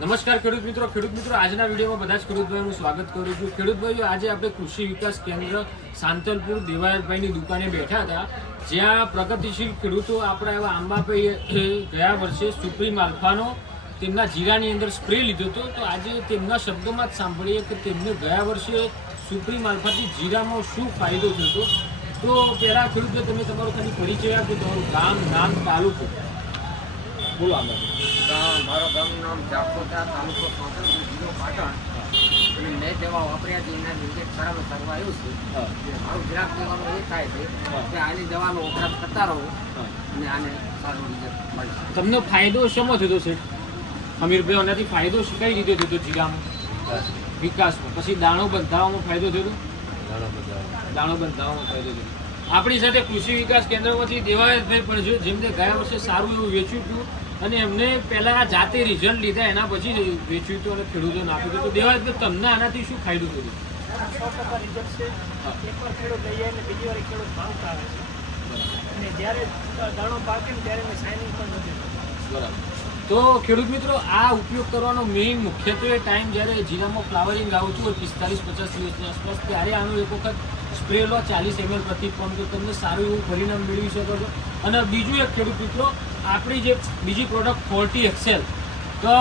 નમસ્કાર ખેડૂત મિત્રો ખેડૂત મિત્રો, આજના વિડીયોમાં બધા જ ખેડૂત ભાઈનું સ્વાગત કરું છું. ખેડૂત ભાઈઓ, આજે આપણે કૃષિ વિકાસ કેન્દ્ર સાંતલપુર દેવાયતભાઈની દુકાને બેઠા હતા. જ્યાં પ્રગતિશીલ ખેડૂતો આપણા એવા આંબાભાઈ ગયા વર્ષે સુપ્રીમ આલ્ફાનો તેમના જીરાની અંદર સ્પ્રે લીધો હતો. તો આજે તેમના શબ્દોમાં જ સાંભળીએ કે તેમને ગયા વર્ષે સુપ્રીમ આલ્ફાથી જીરામાં શું ફાયદો થયો તો પહેલાં ખેડૂત તમે તમારો ખાલી પરિચય આપો, તમારું ગામ, નામ, તાલુકો. બોલો આગળ. ગામ- ગામનું નામ જાખોટા તાલુકો સોંતર જિલ્લો પાટણ. અને મેં દવા વાપર્યા છે એના લીધે સારામાં સારું આવ્યું છે. મારું ગ્રાહક કહેવાનું એ થાય છે કે આની દવાનો વપરાશ કરતા રહો અને આને સારું રિઝલ્ટ મળશે તમને ફાયદો શેમાં થતો છે? અમીરભાઈ એનાથી ફાયદો કઈ રીતે થતો જીરામાં? વિકાસમાં. પછી દાણો બંધાવવામાં ફાયદો થયો? દાણો બંધાવવામાં. ફાયદો થયો. આપણી સાથે કૃષિ વિકાસ કેન્દ્રમાંથી દેવાયતભાઈ પણ જેમ જેમને ગયા વર્ષે સારું એવું વેચ્યું હતું. અને એમને પહેલા જાતે રિઝલ્ટ લીધા એના પછી વેચ્યું હતું અને ખેડૂતોને આપ્યું હતું. તો દેવાયતભાઈ તમને આનાથી શું ફાયદો થયું? સો ટકા રિઝલ્ટ છે. એકવાર ખેડૂત લઈ જાય બીજી વાર ખેડૂત ભાવ આવે છે. અને જ્યારે દાણો પાકે ને ત્યારે એની શાઇનિંગ પણ નથી બરાબર. તો ખેડૂત મિત્રો આ ઉપયોગ કરવાનો મેઇન મુખ્યત્વે ટાઈમ જ્યારે જીરામાં ફ્લાવરિંગ આવતું હોય પિસ્તાલીસ પચાસ દિવસની આસપાસ ત્યારે આનો એક વખત સ્પ્રે લો ચાલીસ એમએલ પ્રતિ પંપ તો તમને સારું એવું પરિણામ મેળવી શકો છો. અને બીજું એક ખેડૂત મિત્રો આપણી જે બીજી પ્રોડક્ટ ફોર્ટી એક્સેલ તો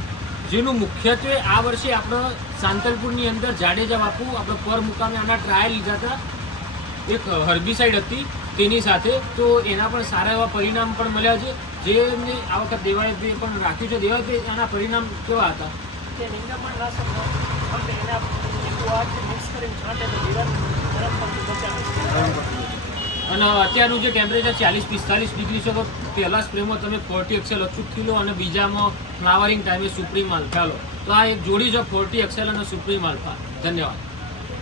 જેનું મુખ્યત્વે આ વર્ષે આપણે સાંતલપુરની અંદર જાડેજા બાપુ આપણે પર મુકામે આના ટ્રાયલ લીધા હતા. એક હર્બિસાઇડ હતી તેની સાથે, તો એના પણ સારા એવા પરિણામ પણ મળ્યા છે. જે એમને આ વખત દેવાયતભાઈએ પણ રાખ્યું છે. દેવા એના પરિણામ કેવા હતા? તે તો અને અત્યારનું જે ટેમ્પરેચર ચાલીસ પિસ્તાલીસ ડિગ્રી છે, તો પહેલા સ્પ્રેમાં તમે ફોર્ટી એક્સેલ અચૂકથી લો અને બીજામાં ફ્લાવરિંગ ટાઈમે સુપ્રીમ આલ્ફા લો. તો આ એક જોડી છે ફોર્ટી એક્સેલ અને સુપ્રીમ આલ્ફા. ધન્યવાદ.